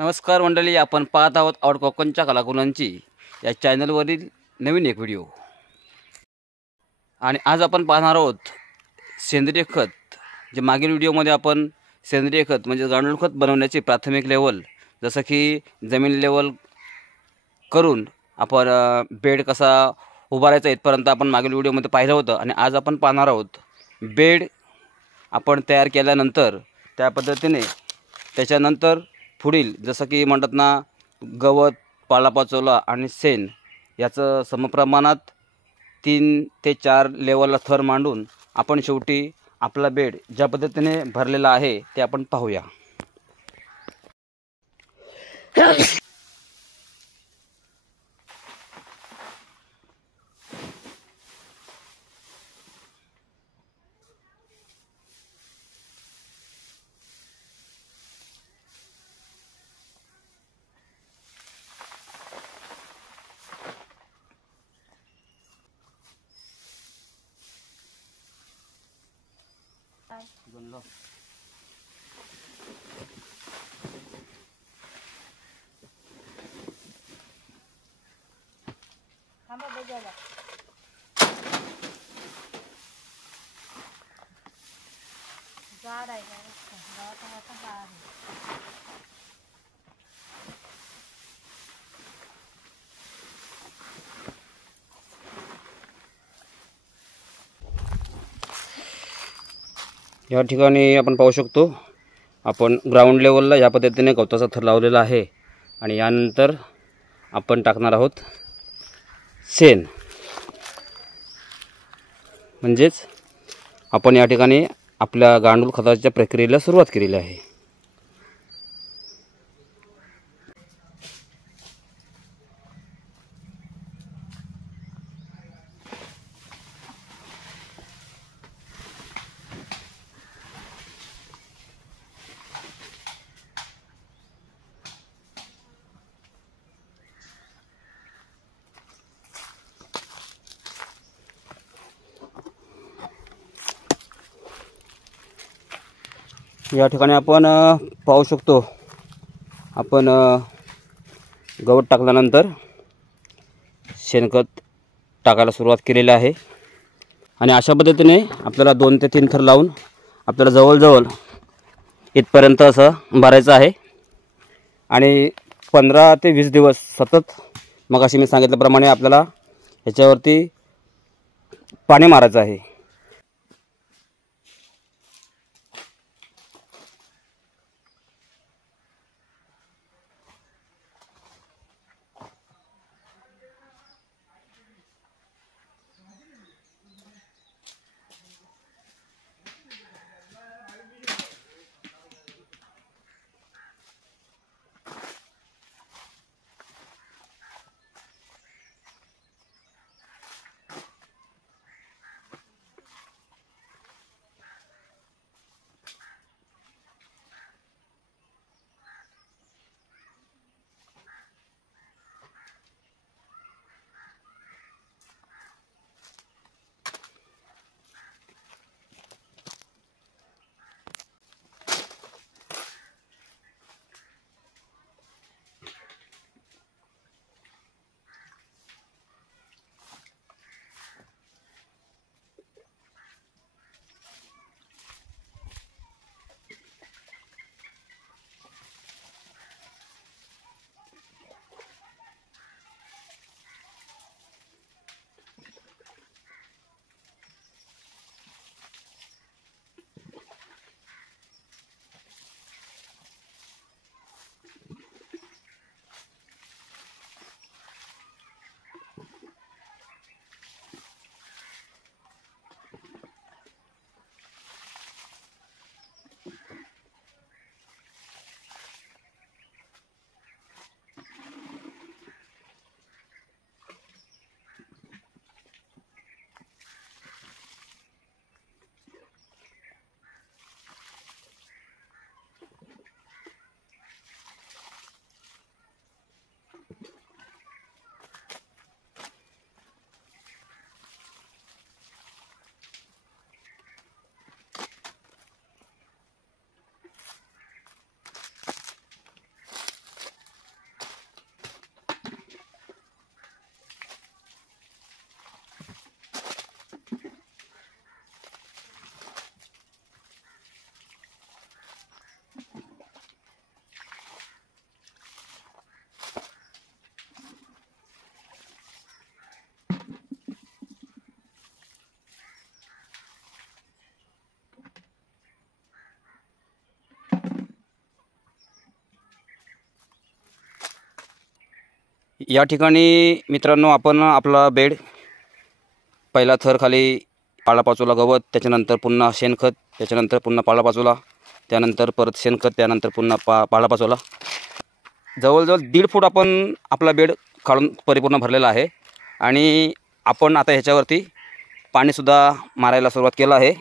नमस्कार मंडळी, आपण पाहत आहोत आवड कोकणच्या कलाकुलांची या चॅनलवरील नवीन एक व्हिडिओ. आणि आज आपण पाहणार आहोत सेंद्रिय खत. जे मागील व्हिडिओमध्ये आपण सेंद्रिय खत म्हणजे गांडूळ खत बनवण्याची प्राथमिक लेवल, जसं की जमीन लेवल करून आपण बेड कसा उभारायचा इथपर्यंत आपण मागील व्हिडिओमध्ये पाहिलं होतं. आणि आज आपण पाहणार आहोत बेड आपण तयार केल्यानंतर त्या पद्धतीने त्याच्यानंतर पुढील जसं की म्हणतात ना, गवत, पालापाचोला आणि शेण याचं समप्रमाणात 3 ते 4 लेवलला थर मांडून आपण शेवटी आपला बेड ज्या पद्धतीने भरलेला आहे ते आपण पाहूया. या ठिकाणी आपण पाहू शकतो, आपण ग्राउंड लेवलला या पद्धतीने गवताचा थर लावलेला आहे. आणि यानंतर आपण टाकणार आहोत शेण. म्हणजेच आपण या ठिकाणी आपल्या गांडूळ खताच्या प्रक्रियेला सुरुवात केलेली आहे. या ठिकाणी आपण पाहू शकतो, आपण गवत टाकल्यानंतर शेणखत टाकायला सुरुवात केलेली आहे. आणि अशा पद्धतीने आपल्याला 2 ते 3 थर लावून आपल्याला जवळजवळ इथपर्यंत असं भरायचं आहे. आणि 15 ते 20 दिवस सतत मग अशी मी सांगितल्याप्रमाणे आपल्याला ह्याच्यावरती पाणी मारायचं आहे. या ठिकाणी मित्रांनो आपण आपला बेड पहिला थर खाली पालापाचोला गवत, त्याच्यानंतर पुन्हा शेणखत, त्याच्यानंतर पुन्हा पालापाचोला, त्यानंतर परत शेणखत, त्यानंतर पुन्हा पालापाचोला, जवळजवळ 1.5 फूट आपण आपला बेड काढून परिपूर्ण भरलेला आहे. आणि आपण आता ह्याच्यावरती पाणीसुद्धा मारायला सुरुवात केलं आहे.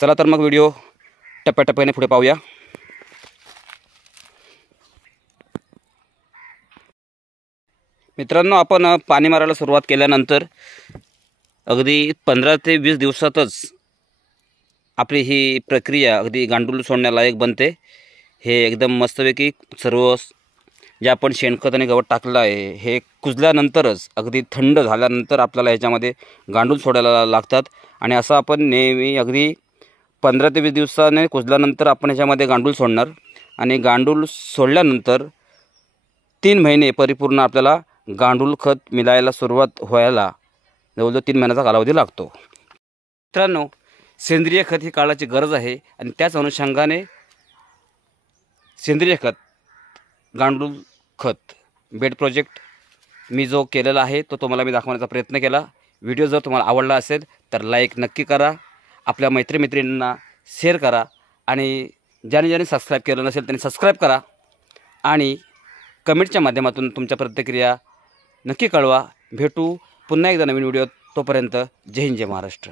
चला तर मग व्हिडिओ टप्प्याटप्प्याने पुढे पाहूया. मित्रांनो, आपण पाणी मारायला सुरुवात केल्यानंतर अगदी 15 ते 20 दिवसातच आपली ही प्रक्रिया अगदी गांडूळ सोडण्यालायक बनते. हे एकदम मस्तपैकी सर्व जे आपण शेणखत आणि गवत टाकलं आहे हे कुजल्यानंतरच, अगदी थंड झाल्यानंतर आपल्याला ह्याच्यामध्ये गांडूळ सोडायला लागतात. आणि असं आपण नेहमी अगदी 15 ते 20 दिवसाने कुजल्यानंतर आपण ह्याच्यामध्ये गांडूळ सोडणार. आणि गांडूळ सोडल्यानंतर 3 महिने परिपूर्ण आपल्याला गांडूळ खत मिळायला सुरुवात व्हायला जवळजवळ 3 महिन्याचा कालावधी लागतो. मित्रांनो, सेंद्रिय खत ही काळाची गरज आहे आणि त्याच अनुषंगाने सेंद्रिय खत, गांडूळ खत बेड प्रोजेक्ट मी जो केलेला आहे तो तुम्हाला मी दाखवण्याचा प्रयत्न केला. व्हिडिओ जर तुम्हाला आवडला असेल तर लाईक नक्की करा, आपल्या मैत्रिणींना शेअर करा आणि ज्याने सबस्क्राईब केलं नसेल त्यांनी सबस्क्राईब करा आणि कमेंटच्या माध्यमातून तुमच्या प्रतिक्रिया नक्की कळवा. भेटू पुन्हा एकदा नवीन व्हिडिओ. तोपर्यंत जय हिंद, जय महाराष्ट्र.